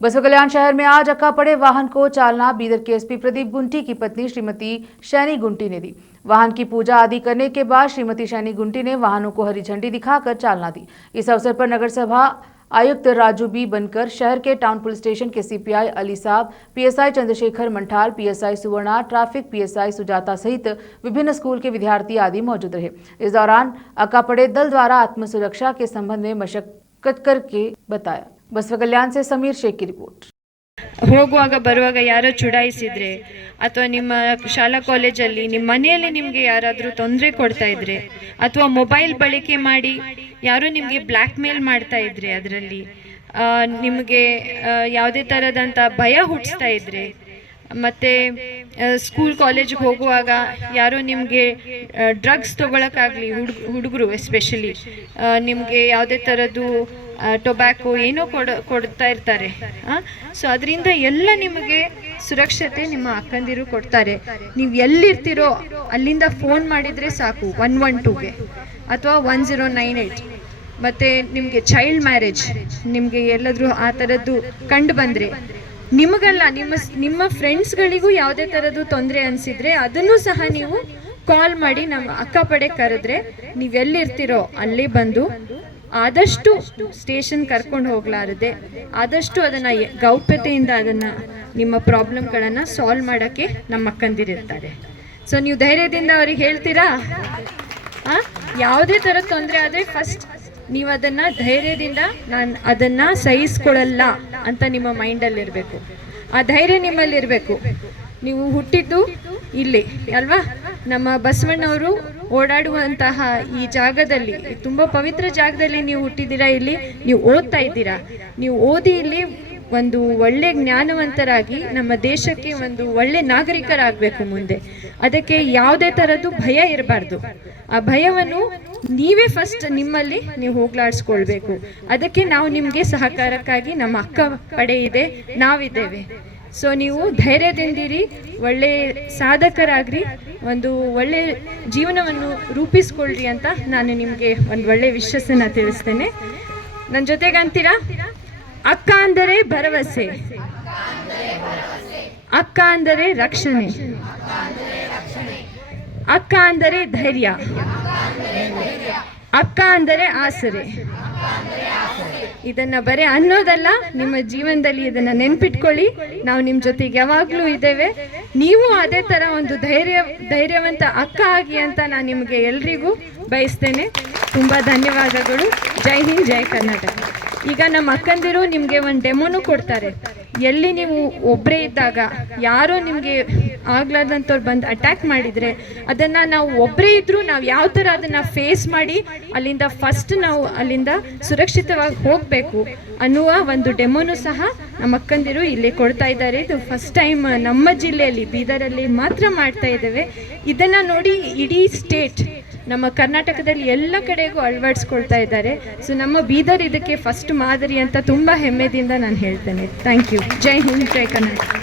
बसवा कल्याण शहर में आज अक्का पड़े वाहन को चालना बीदर के एसपी प्रदीप गुंटी की पत्नी श्रीमती शैनी गुंटी ने दी। वाहन की पूजा आदि करने के बाद श्रीमती शैनी गुंटी ने वाहनों को हरी झंडी दिखाकर चालना दी। इस अवसर पर नगर सभा आयुक्त राजू बी बनकर, शहर के टाउन पुलिस स्टेशन के सीपीआई अली साहब, पीएसआई चंद्रशेखर मंठाल, पीएसआई सुवर्णा, ट्रैफिक पीएसआई सुजाता सहित विभिन्न स्कूल के विद्यार्थी आदि मौजूद रहे। इस दौरान अक्का पड़े दल द्वारा आत्म सुरक्षा के संबंध में मशक्कत करके बताया। बसवा कल्याण से समीर शेख की रिपोर्ट। ಹೋಗುವಾಗ ಬರುವಾಗ ಯಾರೋ ಚುಡಾಯಿಸಿದ್ರೆ ಅಥವಾ ನಿಮ್ಮ ಶಾಲಾ ಕಾಲೇಜಲ್ಲಿ ನಿಮ್ಮ ಮನೆಯಲ್ಲಿ ನಿಮಗೆ ಯಾರಾದರೂ ತೊಂದರೆ ಕೊಡ್ತಾ ಇದ್ರೆ ಅಥವಾ ಮೊಬೈಲ್ ಬಳಕೆ ಮಾಡಿ ಯಾರೋ ನಿಮಗೆ ಬ್ಲ್ಯಾಕ್ ಮೇಲ್ ಮಾಡ್ತಾ ಇದ್ರೆ ಅದರಲ್ಲಿ ನಿಮಗೆ ಯಾವುದೇ ಥರದಂಥ ಭಯ ಹುಟ್ಟಿಸ್ತಾ ಇದ್ರೆ ಮತ್ತು ಸ್ಕೂಲ್ ಕಾಲೇಜಿಗೆ ಹೋಗುವಾಗ ಯಾರೋ ನಿಮಗೆ ಡ್ರಗ್ಸ್ ತೊಗೊಳಕ್ಕಾಗಲಿ ಹುಡುಗರು ಎಸ್ಪೆಷಲಿ ನಿಮಗೆ ಯಾವುದೇ ಥರದ್ದು ಟೊಬ್ಯಾಕೋ ಏನೋ ಕೊಡ್ತಾ ಇರ್ತಾರೆ. ಸೊ ಅದರಿಂದ ಎಲ್ಲ ನಿಮಗೆ ಸುರಕ್ಷತೆ ನಿಮ್ಮ ಅಕ್ಕಂದಿರು ಕೊಡ್ತಾರೆ. ನೀವು ಎಲ್ಲಿರ್ತೀರೋ ಅಲ್ಲಿಂದ ಫೋನ್ ಮಾಡಿದರೆ ಸಾಕು 112ಗೆ ಅಥವಾ 1098. ಮತ್ತು ನಿಮಗೆ ಚೈಲ್ಡ್ ಮ್ಯಾರೇಜ್ ನಿಮಗೆ ಎಲ್ಲಾದರೂ ಆ ಥರದ್ದು ಕಂಡು ಬಂದರೆ ನಿಮಗಲ್ಲ ನಿಮ್ಮ ಫ್ರೆಂಡ್ಸ್ಗಳಿಗೂ ಯಾವುದೇ ಥರದ್ದು ತೊಂದರೆ ಅನಿಸಿದರೆ ಅದನ್ನು ಸಹ ನೀವು ಕಾಲ್ ಮಾಡಿ ನಮ್ಮ ಅಕ್ಕಪಡೆ ಕರೆದ್ರೆ ನೀವೆಲ್ಲಿರ್ತೀರೋ ಅಲ್ಲೇ ಬಂದು ಆದಷ್ಟು ಸ್ಟೇಷನ್ ಕರ್ಕೊಂಡು ಹೋಗಲಾರದೆ ಆದಷ್ಟು ಅದನ್ನು ಗೌಪ್ಯತೆಯಿಂದ ಅದನ್ನು ನಿಮ್ಮ ಪ್ರಾಬ್ಲಮ್ಗಳನ್ನು ಸಾಲ್ವ್ ಮಾಡೋಕ್ಕೆ ನಮ್ಮ ಅಕ್ಕಂದಿರಿರ್ತಾರೆ. ಸೊ ನೀವು ಧೈರ್ಯದಿಂದ ಅವ್ರಿಗೆ ಹೇಳ್ತೀರಾ, ಯಾವುದೇ ಥರದ ತೊಂದರೆ ಆದರೆ ಫಸ್ಟ್ ನೀವು ಅದನ್ನು ಧೈರ್ಯದಿಂದ ನಾನು ಅದನ್ನು ಸಹಿಸ್ಕೊಳ್ಳಲ್ಲ ಅಂತ ನಿಮ್ಮ ಮೈಂಡಲ್ಲಿರಬೇಕು. ಆ ಧೈರ್ಯ ನಿಮ್ಮಲ್ಲಿರಬೇಕು. ನೀವು ಹುಟ್ಟಿದ್ದು ಇಲ್ಲಿ ಅಲ್ವಾ, ನಮ್ಮ ಬಸವಣ್ಣವರು ಓಡಾಡುವಂತಹ ಈ ಜಾಗದಲ್ಲಿ, ತುಂಬ ಪವಿತ್ರ ಜಾಗದಲ್ಲಿ ನೀವು ಹುಟ್ಟಿದ್ದೀರಾ. ಇಲ್ಲಿ ನೀವು ಓದ್ತಾ ಇದ್ದೀರಾ. ನೀವು ಓದಿ ಇಲ್ಲಿ ಒಂದು ಒಳ್ಳೆ ಜ್ಞಾನವಂತರಾಗಿ ನಮ್ಮ ದೇಶಕ್ಕೆ ಒಂದು ಒಳ್ಳೆ ನಾಗರಿಕರಾಗಬೇಕು ಮುಂದೆ. ಅದಕ್ಕೆ ಯಾವುದೇ ಥರದ್ದು ಭಯ ಇರಬಾರ್ದು. ಆ ಭಯವನ್ನು ನೀವೇ ಫಸ್ಟ್ ನಿಮ್ಮಲ್ಲಿ ನೀವು ಹೋಗ್ಲಾಡಿಸ್ಕೊಳ್ಬೇಕು. ಅದಕ್ಕೆ ನಾವು ನಿಮಗೆ ಸಹಕಾರಕ್ಕಾಗಿ ನಮ್ಮ ಅಕ್ಕ ಪಡೆ ಇದೆ, ನಾವಿದ್ದೇವೆ. ಸೊ ನೀವು ಧೈರ್ಯದಿಂದಿರಿ, ಒಳ್ಳೆ ಸಾಧಕರಾಗ್ರಿ, ಒಂದು ಒಳ್ಳೆ ಜೀವನವನ್ನು ರೂಪಿಸ್ಕೊಳ್ರಿ ಅಂತ ನಾನು ನಿಮಗೆ ಒಂದು ಒಳ್ಳೆ ವಿಶ್ವಾಸನ ತಿಳಿಸ್ತೇನೆ. ನನ್ನ ಜೊತೆಗೆ ಅಂತೀರಾ, ಅಕ್ಕ ಅಂದರೆ ಭರವಸೆ, ಅಕ್ಕ ಅಂದರೆ ರಕ್ಷಣೆ, ಅಕ್ಕ ಅಂದರೆ ಧೈರ್ಯ, ಅಕ್ಕ ಅಂದರೆ ಆಸರೆ. ಇದನ್ನ ಬರೀ ಅನ್ನೋದಲ್ಲ, ನಿಮ್ಮ ಜೀವನದಲ್ಲಿ ಇದನ್ನ ನೆನ್ಪಿಟ್ಕೊಳ್ಳಿ. ನಾವು ನಿಮ್ಮ ಜೊತೆಗೆ ಯಾವಾಗಲೂ ಇದ್ದೇವೆ. ನೀವು ಅದೇ ಥರ ಒಂದು ಧೈರ್ಯವಂತ ಅಕ್ಕ ಆಗಿ ಅಂತ ನಾನು ನಿಮಗೆ ಎಲ್ರಿಗೂ ಬಯಸ್ತೇನೆ. ತುಂಬ ಧನ್ಯವಾದಗಳು. ಜೈ ಹಿಂದ್, ಜೈ ಕರ್ನಾಟಕ. ಈಗ ನಮ್ಮ ಅಕ್ಕಂದಿರು ನಿಮಗೆ ಒಂದು ಡೆಮೋನು ಕೊಡ್ತಾರೆ. ಎಲ್ಲಿ ನೀವು ಒಬ್ಬರೇ ಇದ್ದಾಗ ಯಾರೋ ನಿಮಗೆ ಆಗ್ಲಾರ್ದಂಥವ್ರು ಬಂದು ಅಟ್ಯಾಕ್ ಮಾಡಿದರೆ ಅದನ್ನು ನಾವು ಒಬ್ಬರೇ ಇದ್ದರೂ ನಾವು ಯಾವ ಥರ ಅದನ್ನು ಫೇಸ್ ಮಾಡಿ ಅಲ್ಲಿಂದ ಫಸ್ಟ್ ನಾವು ಅಲ್ಲಿಂದ ಸುರಕ್ಷಿತವಾಗಿ ಹೋಗಬೇಕು ಅನ್ನುವ ಒಂದು ಡೆಮೋನು ಸಹ ನಮ್ಮ ಅಕ್ಕಂದಿರು ಇಲ್ಲಿ ಕೊಡ್ತಾ ಇದ್ದಾರೆ. ಇದು ಫಸ್ಟ್ ಟೈಮ್ ನಮ್ಮ ಜಿಲ್ಲೆಯಲ್ಲಿ ಬೀದರಲ್ಲಿ ಮಾತ್ರ ಮಾಡ್ತಾ ಇದ್ದೇವೆ. ಇದನ್ನು ನೋಡಿ ಇಡೀ ಸ್ಟೇಟ್ ನಮ್ಮ ಕರ್ನಾಟಕದಲ್ಲಿ ಎಲ್ಲ ಕಡೆಗೂ ಅಳವಡಿಸ್ಕೊಳ್ತಾ ಇದ್ದಾರೆ. ಸೊ ನಮ್ಮ ಬೀದರ್ ಇದಕ್ಕೆ ಫಸ್ಟ್ ಮಾದರಿ ಅಂತ ತುಂಬ ಹೆಮ್ಮೆದಿಂದ ನಾನು ಹೇಳ್ತೇನೆ. Thank you. ಜೈ ಹಿಂದ್, ಜೈ ಕರ್ನಾಟಕ.